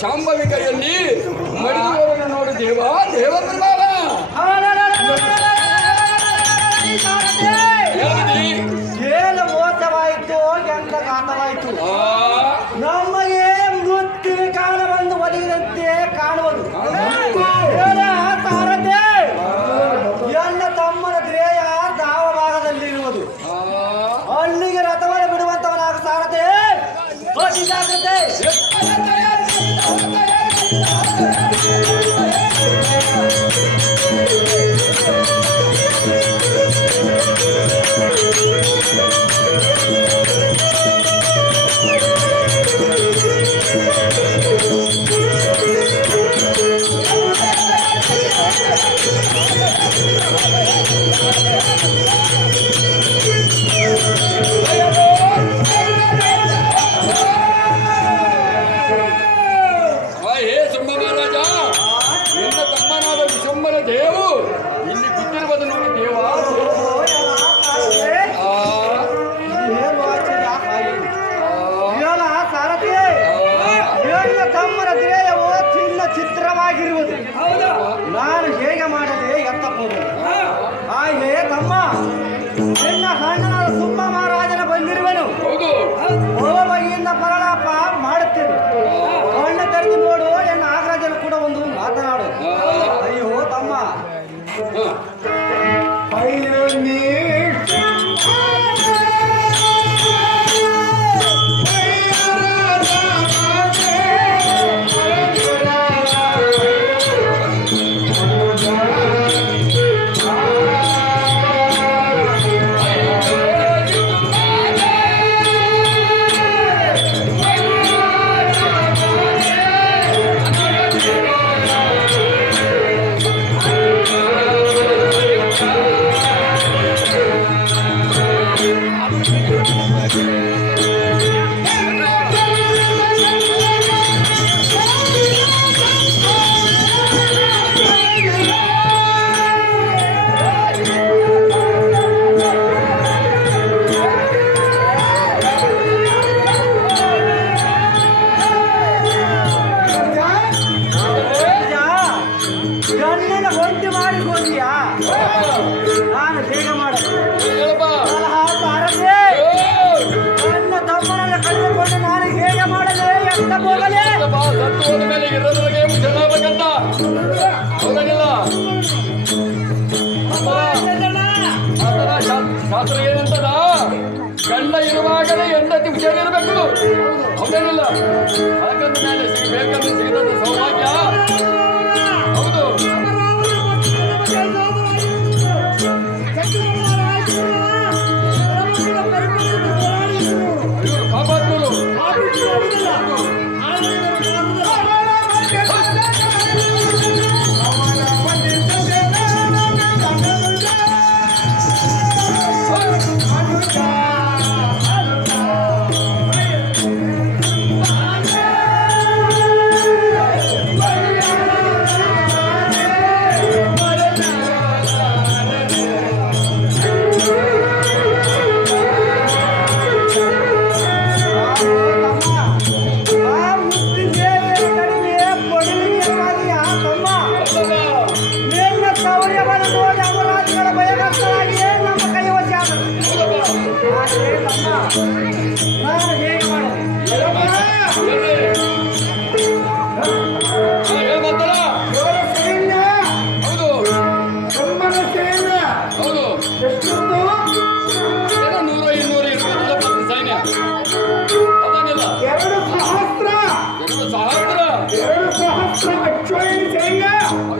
ಶಾಂಭವಿ ಕೈಯಲ್ಲಿ ಮಡಿಯುವವನು ನೋಡು ದೇವ ದೇವ ಪ್ರಭಾವ. ಏನು ಮೋಸವಾಯಿತು, ಎಂತ ಘಾತವಾಯಿತು. ನಮಗೆ ಮೃತ್ಯು ಕಾಲ ಬಂದು ಒದಗಿದಂತೆ ಕಾಣುವುದು. ಸಾರಥಿ ಎಲ್ಲ ತಮ್ಮನ ಧ್ಯೇಯ ದಾವ ಭಾಗದಲ್ಲಿರುವುದು. ಅಲ್ಲಿಗೆ ರಥವನ್ನು ಬಿಡುವಂತವನಾಗ ಸಾರಥಿ ಜಾಗ್ರತೆ. ದೇವು ಇಲ್ಲಿ ಬಿದ್ದಿರುವುದು ನೋಡಿ ದೇವ. ಸಾರಥಿ ತಮ್ಮನ ಧ್ಯೇಯವು ಚಿನ್ನ ಚಿತ್ರವಾಗಿರುವುದು. ನಾನು ಹೇಗೆ ಮಾಡಲಿ ಎತ್ತಬಹುದು. ಹಾಗೆ ತಮ್ಮ ನಿನ್ನ ಅಣ್ಣನಾದ ಸುಬ್ಬ ಮಹಾರಾಜನ ಬಂದಿರುವನು. ಬಗೆಯಿಂದ ಪರಳಾಪ ಮಾಡುತ್ತೇನೆ. ಕಣ್ಣು ತೆರೆದು ನೋಡು, ಎನ್ನ ನಾಗರಾಜನ ಕೂಡ ಒಂದು ಮಾತನಾಡು. ಅಯ್ಯೋ ತಮ್ಮ ನಾನು ಹೇಗೆ ಮಾಡಲು ನನ್ನ ತಮ್ಮನನ್ನ ಕಳೆದುಕೊಂಡು ನಾನು ಹೇಗೆ ಮಾಡಲೇ ಎಂತ ಹೋಗಲೇ. ಶಾಸ್ತ್ರ ಏನಂತದ, ಗಂಡ ಇರುವಾಗಲೇ ಹೆಂಡತಿ ಹುಷಾರಿರಬೇಕು. ಹೌದೇನಿಲ್ಲ? ಹಾಗಂದ ಮೇಲೆ ಬೇಕಂದ್ರೆ ಸಿಗದ ಸೌಭಾಗ್ಯ. ಹೌದು.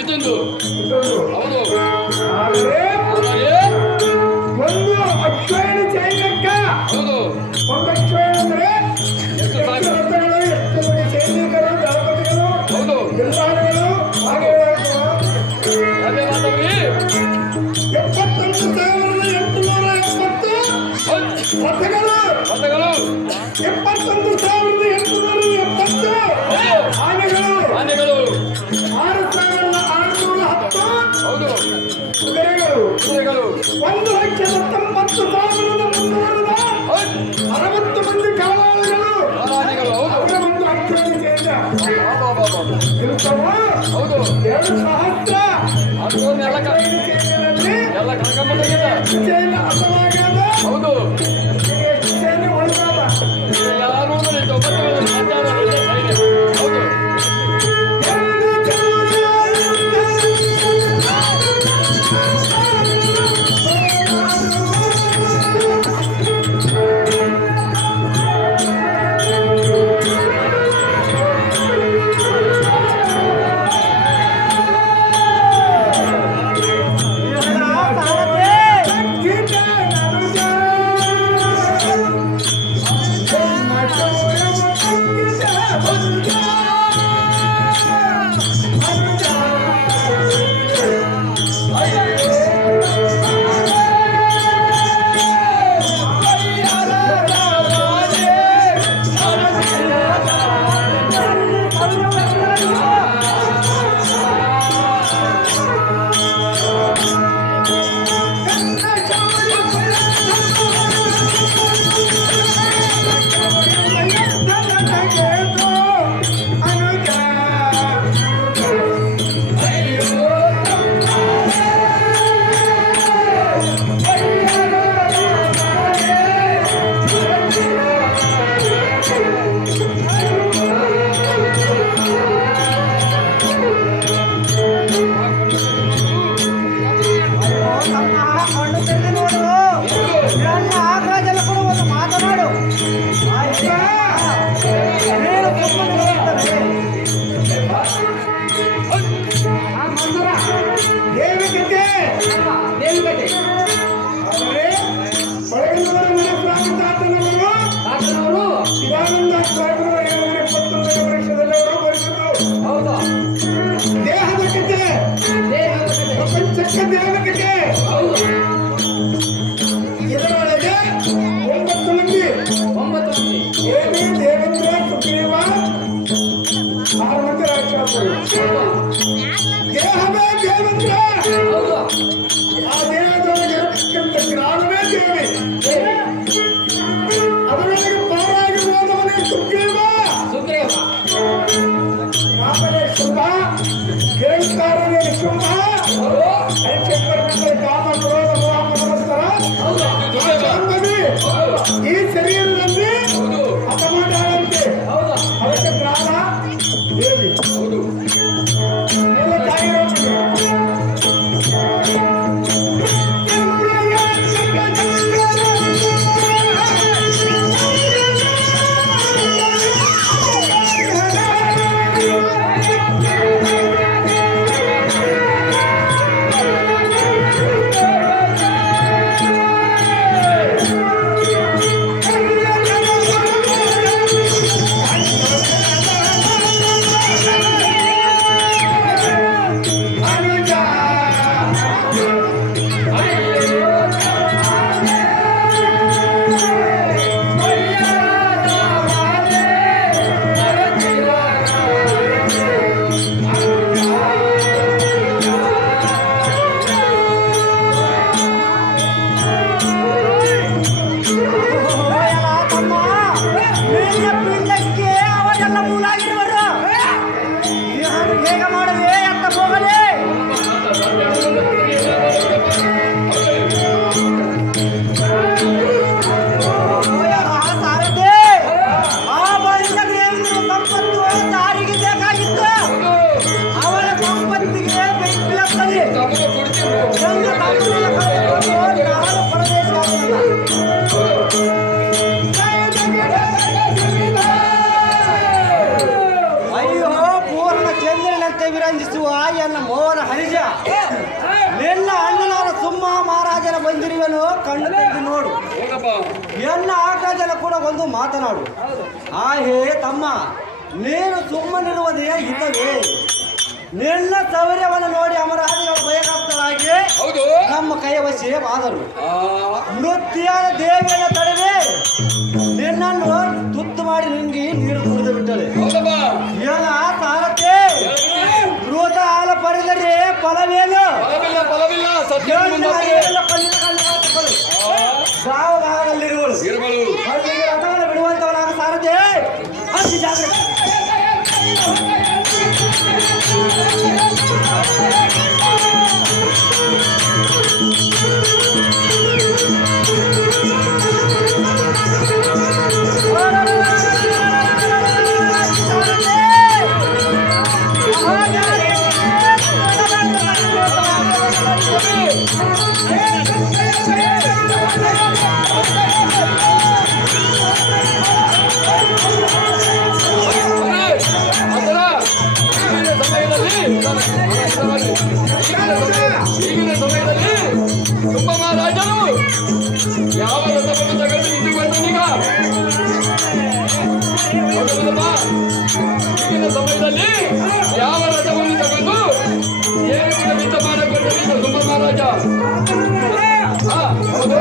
ಇದೊಂದು ಹೌದು 1,90,360 ಮಂದಿ ಕಾಲಾಳುಗಳು ಕಾಲಾದಿಗಳು ಹೌದು ಅವರ ಒಂದು ಅಕ್ಷರತೆಯಿಂದ ಹೌದು 2,000 ಅಷ್ಟೊಂದು ಎಲ್ಲ ಎಲ್ಲ ಕಳ್ಕೊಂಡ್ಬಿಟ್ಟಿದೆ ಹೌದು ಯಾರು ಹೌದು ದೇಹವೇ ದೇವಂದ್ರ ಆ ದೇಹದೊಳಗೆ ಇರತಕ್ಕಂಥ ಜ್ಞಾನವೇ ದೇವಿ ಅದರೊಳಗೆ ಪಾರಾಗಿ ಹೋದವನೇ ಸುಗ್ರೀವ ರಾಮನೇ ಶುಂಭ ಕಿರಂಕಾರನೇ ಶುಂಭ ಕಾಮ ಕ್ರೋಧ ಮೋಹ ನಮಸ್ಕಾರ ಈ ಶರೀರದಲ್ಲಿ ಹತಮಾಡಂತೆ ಅದಕ್ಕೆ ಜ್ಞಾನ ದೇವಿ ಎಲ್ಲ ತಾಯಿ ವಿರಂಜಿಸುವ ಎನ್ನ ಮೋಹನ ಹರಿಜ ನಿನ್ನ ಅಣ್ಣನಾದ ಸುಮ್ಮ ಮಹಾರಾಜನ ಬಂದಿರುವನು ಕಣ್ಣು ತೆಗೆದು ನೋಡು ಎನ್ನ ಆಕಾಶನ ಕೂಡ ಒಂದು ಮಾತನಾಡು ಹೇ ತಮ್ಮ ನೀನು ಸುಮ್ಮನಿರುವುದೇ ಹಿತವೇ ನಿನ್ನ ಸೌರ್ಯವನ್ನು ನೋಡಿ ಅಮರಾದಿಗಳು ಭಯಗ್ರಸ್ತರಾಗಿ ನಮ್ಮ ಕೈ ವಶವಾದರು ಮೃತ್ಯಾದ ದೇವಿಯನ್ನು ತಡೆದೆ ನಿನ್ನನ್ನು ತುತ್ತು ಮಾಡಿ ನುಂಗಿ ನೀರು ಕುಡಿದು ಬಿಟ್ಟಳೆ ಸಾರಥಿ ವೃತ ಆಲಪ ಬರೆದರೆ ಫಲವೇನು? ಫಲವಿಲ್ಲ ಸತ್ಯ ಭಾವದಲ್ಲಿರುವಳು ರಥವನ್ನು ಬಿಡುವಂತವನಾಗ ಸಾರದೆ ಅತಿ ಜಾಗ್ರತೆ. ಈಗಿನ ಸಮಯದಲ್ಲಿ ತುಂಬ ರಾಜರು ಯಾವ ರಥವನ್ನು ತಗೊಂಡು ನಿಂತುಕೊಂಡೀಗ ಈಗಿನ ಸಮಯದಲ್ಲಿ ಯಾವ ರಥವನ್ನು ತಗೊಂಡು ಏನು ಕೂಡ ಯುದ್ಧ ಮಾಡಿಕೊಂಡೀಗ ತುಂಬ ಮಹಾರಾಜ. ಹೌದು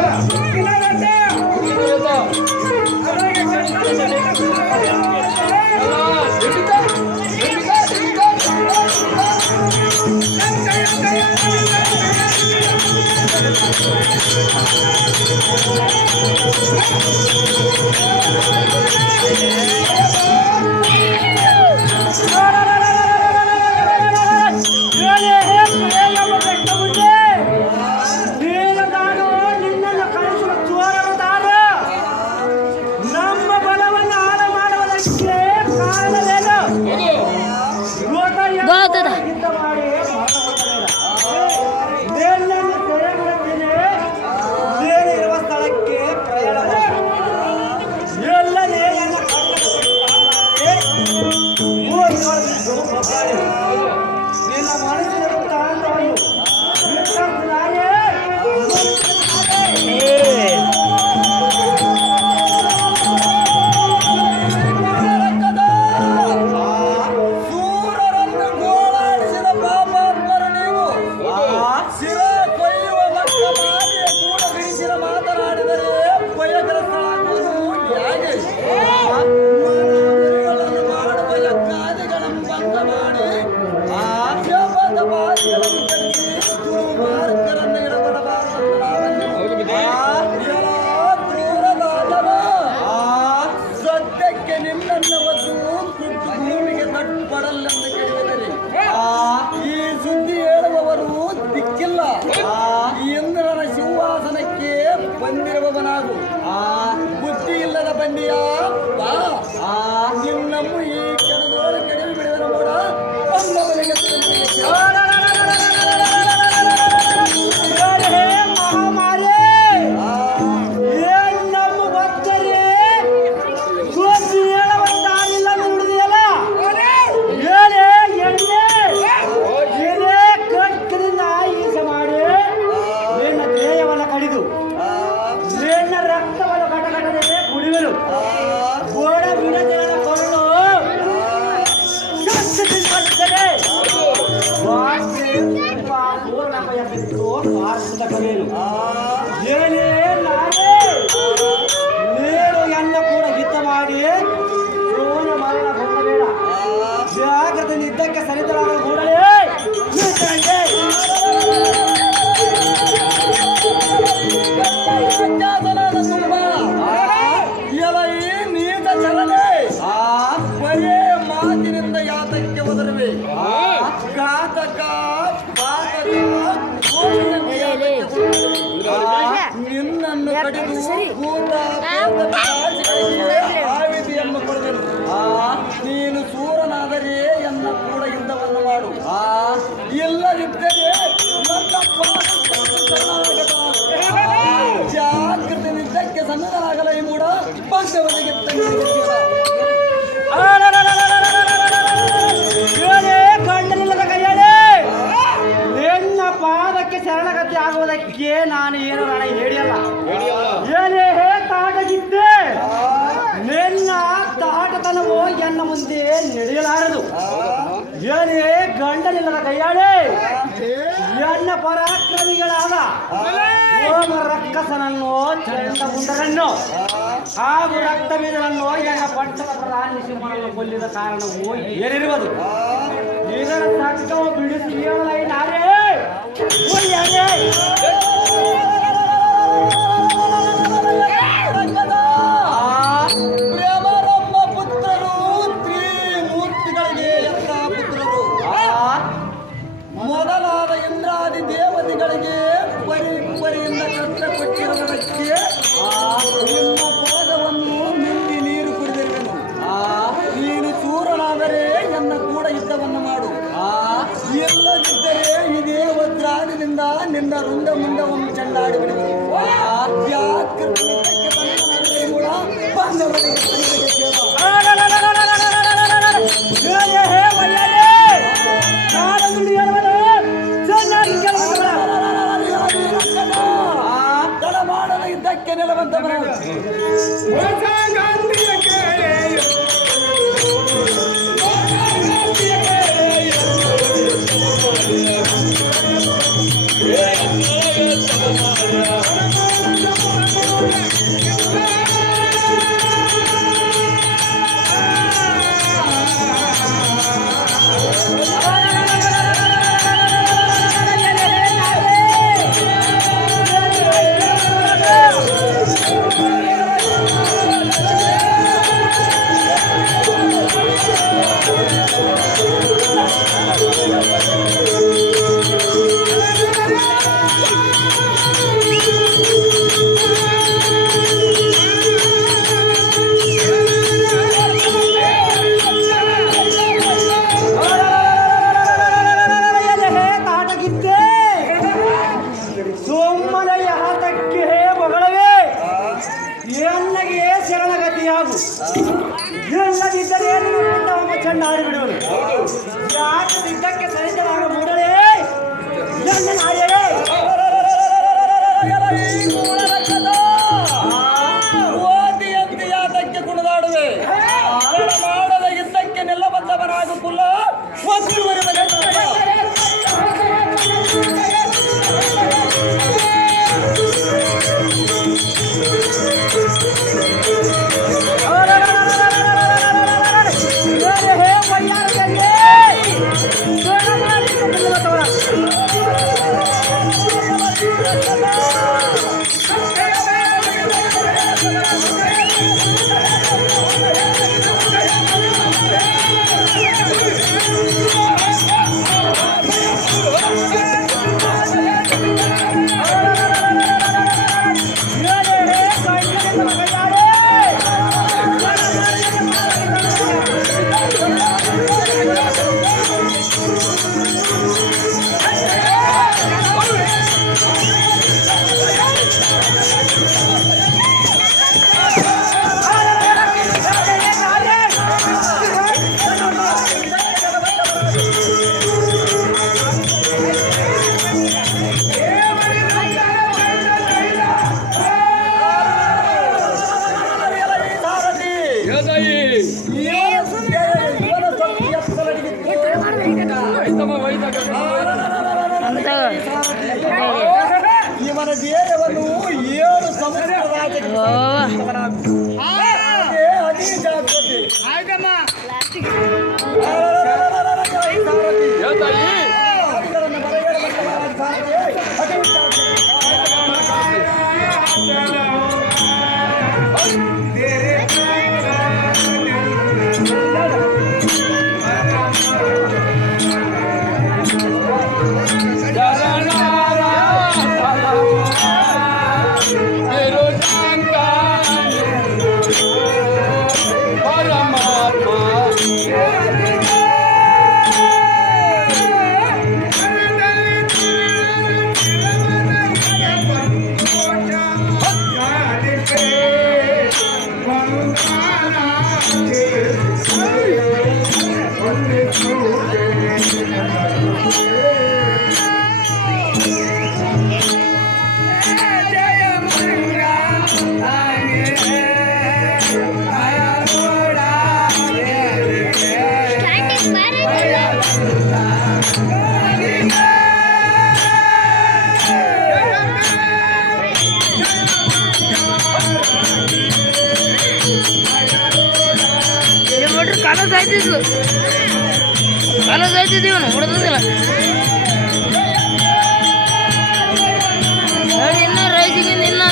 ಬಂದಿರುವವನಾಗು ಬುದ್ಧಿ ಇಲ್ಲದ ಬಂದಿಯ ನಿನ್ನಮ್ಮು ಈ ಕೆಳದೋರ ಕೆಡವಿ ಬಿಡುವನು ಕೂಡ ಬಂದವನಿಗೆ ಮಹಾಮಾರಿ ನಮ್ಮ ಭಕ್ತರೇ ಗೋಧಿ ಹೇಳುವಂತಾಗಿಲ್ಲ ನುಡಿದಿಯಲ್ಲ ಹೇಳೇ ಎಣ್ಣೆ ಏನೇ ಕಟ್ಟಿನಿಂದ ಈಸ ಮಾಡಿ ನಿನ್ನ ದೇಹವನ್ನು ಕಡಿದು ನಿನ್ನ ರಕ್ತವನ್ನು ಕಟಕಟನೆ ಕುಡಿಯುವರು ಗೋಡ ಬಿಡದೆಯ ಕೊಳ್ಳು ಕಟ್ಟಿದ್ದಾರೆ ಪೂರ್ಣಮಯ ಬಿಟ್ಟು ಭಾರತದ ಕಲಿಯಲು ಏನೇ ನಾನೇ ನೀನು ಎಲ್ಲ ಕೂಡ ಹಿತ ಮಾಡಿ ಸೋನ ಮರಣ ಹೊಂದಬೇಡ ಜಾಗ್ರತೆ ನಿದ್ದಕ್ಕೆ ಸರಿದರಾದ ಕೂಡಲೇ ನೀತ ಚಲನೆ ಬರೇ ಮಾತಿನಿಂದ ಯಾತಕ್ಕೆ ಒದರುವೆ ಘಾತಕ ನಿನ್ನನ್ನು ಕಡಿದು ಆವಿಧಿಯನ್ನು ಕೊಡುವೆನು ನೀನು ಸೂರನಾದರೆ ಎನ್ನ ಕೂಡ ಯುದ್ಧವನ್ನು ಮಾಡು ಇಲ್ಲದಿದ್ದರೆ ಜಾಗೃತಿ ನಿದ್ದಕ್ಕೆ ಸನ್ನನಾಗಲ ಈ ಮೂಡ ಪಂಚವನಿಗೆ ಕಂಡನಿಲ್ಲದ ಕೈಯಾಳೆ ನಿನ್ನ ಪಾದಕ್ಕೆ ಶರಣಗತಿ ಆಗುವುದಕ್ಕೆ ನಾನು ಏನು ನಾಳೆ ಹೇಳಿಯಲ್ಲ ಏನೇ ತಾಟಗಿದ್ದೆ ನಿನ್ನ ತಾಟತನವು ಎನ್ನ ಮುಂದೆ ನಡೆಯಲಾರದು ಏನೇ ಗಂಡನಿಲ್ಲದ ಕೈಯಾಳೆ ಎನ್ನ ಪರಾಕ್ರಮಿಗಳಾದ ಓಮ ರಕ್ಕಸನನ್ನು ಚಂಡ ಮುಂಡರನ್ನು ಹಾಗೂ ರಕ್ತ ಬೀಜವನ್ನು ಎನ್ನ ಪಟ್ಟದ ಪ್ರಧಾನಿ ಸಿಂಹನನ್ನು ಕೊಲ್ಲಿದ ಕಾರಣವು ಏನಿರುವುದು ಇದರ ಸಾಕ್ಷಿಕವ ಬಿಡಿಸಿ ಹೇಳಲ್ಲ ನಾರೇ ಯಾರೇ ಪ್ರೇಮರಮ್ಮ ಪುತ್ರರು ತ್ರಿಮೂರ್ತಿಗಳಿಗೆ ಎಲ್ಲ ಪುತ್ರರು ಮೊದಲಾದ ಇಂದ್ರಾದಿ ದೇವತೆಗಳಿಗೆ ಪರಿಯಿಂದ ಕಷ್ಟ ಕೊಟ್ಟಿರುವುದಕ್ಕೆ ನಿಮ್ಮ ಪಾದವನ್ನು ಮಿಂದಿ ನೀರು ಕುಡಿದಿರುವೆನು. ನೀನು ಚೂರನಾದರೆ ನನ್ನ ಕೂಡ ಯುದ್ಧವನ್ನು ಮಾಡು. ಇಲ್ಲದಿದ್ದರೆ ಇದೇ ವಜ್ರಾದಿನಿಂದ ನಿನ್ನ ರುಂಡ ಮುಂಡವನ್ನು ಚೆಂಡಾಡಿ ಬಿಡುವೆ. ತಡ ಮಾಡಲು ಇದ್ದಕ್ಕೆ ನಿಲುವಂತವರ ಇಲ್ಲದಿದ್ದರೆ ಚೆಂಡಾಡಿ ಬಿಡುವರು. ಯಾಕದಿದ್ದಕ್ಕೆ ಸರಿಸಲಾಗ ಮೂಡಲೇ ಓದಿಯಂತೆ ಯಾತಕ್ಕೆ ಕುಣಿದಾಡುವೆ. ಮಾಡದ ಇದ್ದಕ್ಕೆ ನಿಲ್ಲಬದ್ದವನಾಗು ಕುಲ್ಲ ಒಂದುವರೆ ಇವನ ದೇಹವನ್ನು 7 ಸಮುದ್ರ ರಾಜ್ಯಕ್ಕೆ ಅತಿ ಜಾಗೃತಿ ಕಾಲೇಜ್ ಐತಿದ್ದೀವಿ ಹೊಡೆದಿಲ್ಲ ನೋಡಿ ಇನ್ನ ರೈಸಿಗೆ ಇನ್ನ